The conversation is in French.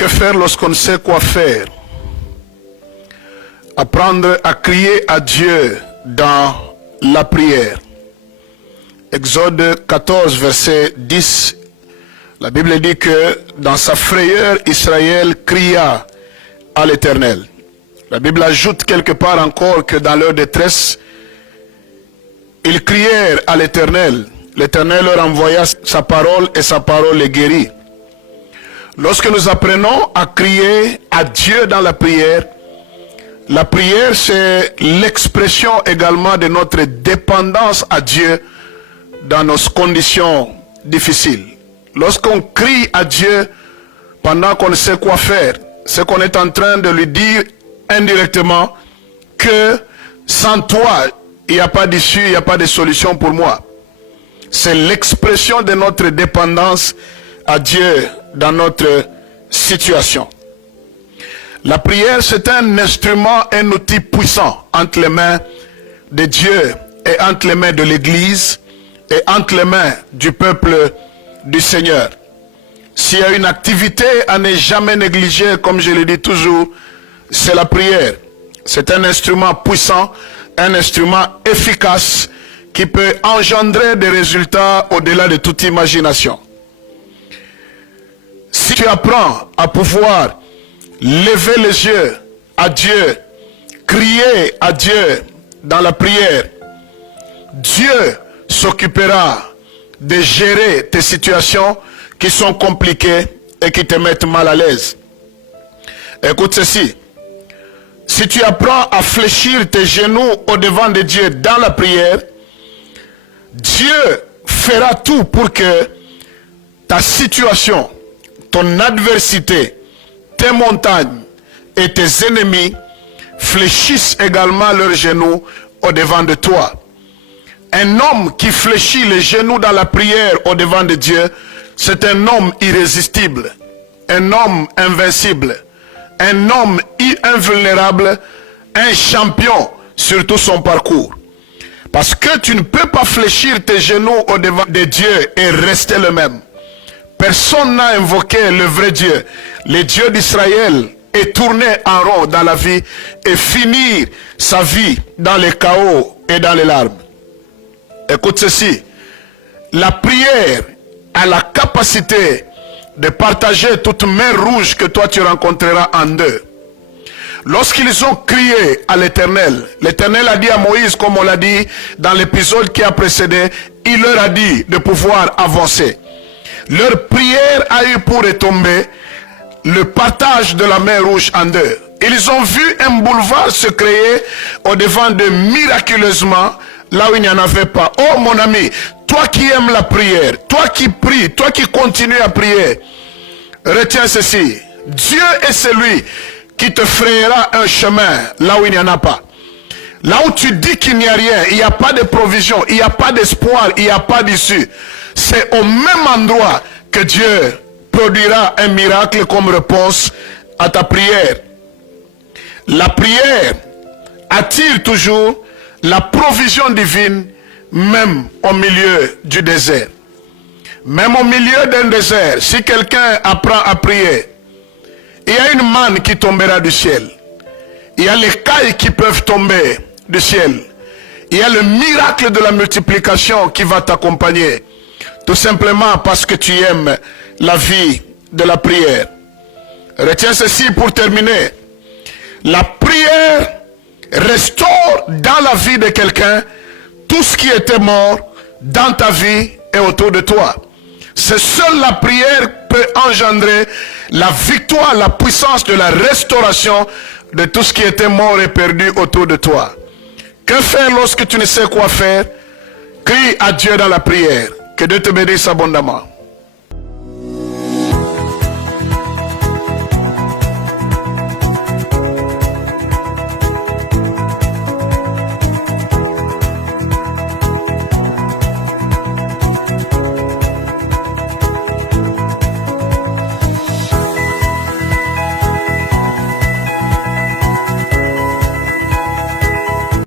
Que faire lorsqu'on ne sait quoi faire? Apprendre à crier à Dieu dans la prière. Exode 14, verset 10. La Bible dit que dans sa frayeur, Israël cria à l'Éternel. La Bible ajoute quelque part encore que dans leur détresse, ils crièrent à l'Éternel. L'Éternel leur envoya sa parole et sa parole les guérit. Lorsque nous apprenons à crier à Dieu dans la prière c'est l'expression également de notre dépendance à Dieu dans nos conditions difficiles. Lorsqu'on crie à Dieu pendant qu'on ne sait quoi faire, c'est qu'on est en train de lui dire indirectement que sans toi, il n'y a pas d'issue, il n'y a pas de solution pour moi. C'est l'expression de notre dépendance à Dieu dans notre situation. La prière, c'est un instrument, un outil puissant entre les mains de Dieu et entre les mains de l'Église et entre les mains du peuple du Seigneur. S'il y a une activité à ne jamais négliger, comme je le dis toujours, c'est la prière. C'est un instrument puissant, un instrument efficace qui peut engendrer des résultats au-delà de toute imagination. Si tu apprends à pouvoir lever les yeux à Dieu, crier à Dieu dans la prière, Dieu s'occupera de gérer tes situations qui sont compliquées et qui te mettent mal à l'aise. Écoute ceci. Si tu apprends à fléchir tes genoux au devant de Dieu dans la prière, Dieu fera tout pour que ta situation, ton adversité, tes montagnes et tes ennemis fléchissent également leurs genoux au devant de toi. Un homme qui fléchit les genoux dans la prière au devant de Dieu, c'est un homme irrésistible, un homme invincible, un homme invulnérable, un champion sur tout son parcours. Parce que tu ne peux pas fléchir tes genoux au devant de Dieu et rester le même. Personne n'a invoqué le vrai Dieu, le Dieu d'Israël, et tourner en rond dans la vie et finir sa vie dans le chaos et dans les larmes. Écoute ceci, la prière a la capacité de partager toute mer rouge que toi tu rencontreras en deux. Lorsqu'ils ont crié à l'Éternel, l'Éternel a dit à Moïse, comme on l'a dit dans l'épisode qui a précédé, il leur a dit de pouvoir avancer. Leur prière a eu pour retomber le partage de la mer rouge en deux. Ils ont vu un boulevard se créer au devant de miraculeusement là où il n'y en avait pas. Oh mon ami, toi qui aimes la prière, toi qui pries, toi qui continues à prier, retiens ceci. Dieu est celui qui te frayera un chemin là où il n'y en a pas. Là où tu dis qu'il n'y a rien, il n'y a pas de provision, il n'y a pas d'espoir, il n'y a pas d'issue. C'est au même endroit que Dieu produira un miracle comme réponse à ta prière. La prière attire toujours la provision divine, même au milieu du désert. Même au milieu d'un désert, si quelqu'un apprend à prier, il y a une manne qui tombera du ciel. Il y a les cailles qui peuvent tomber du ciel. Il y a le miracle de la multiplication qui va t'accompagner. Tout simplement parce que tu aimes la vie de la prière. Retiens ceci pour terminer. La prière restaure dans la vie de quelqu'un tout ce qui était mort dans ta vie et autour de toi. C'est seule la prière peut engendrer la victoire, la puissance de la restauration de tout ce qui était mort et perdu autour de toi. Que faire lorsque tu ne sais quoi faire? Crie à Dieu dans la prière. Que Dieu te bénisse abondamment.